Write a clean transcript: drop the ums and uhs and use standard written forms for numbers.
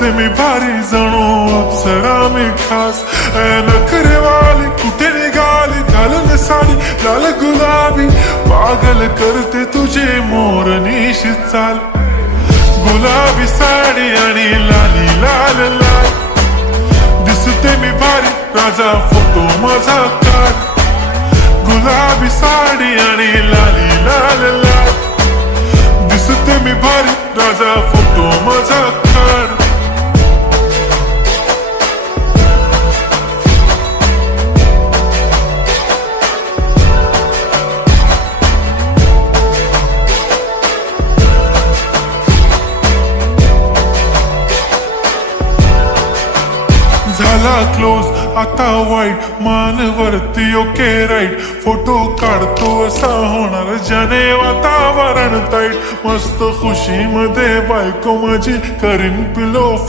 दिसते मी भारी जणू अप्सरा मी खास. नखरे वाली कुठे निघाली घालून साडी लाल गुलाबी, पागल करते तुझे मोरनीश चाल. गुलाबी साडी आणि लाली लाल लाल, दिसते मी भारी राजा फोटो माझा काढ. गुलाबी साडी आणि लाली लाल लाल, दिसते मी भारी राजा फोटो माझा काढ. झाला क्लोज आता वाईट, मान वरती ओके राईट. फोटो काढतो असा होणार ज्याने वातावरण ताईट. मस्त खुशी मध्ये बायको माझी करीन पिलो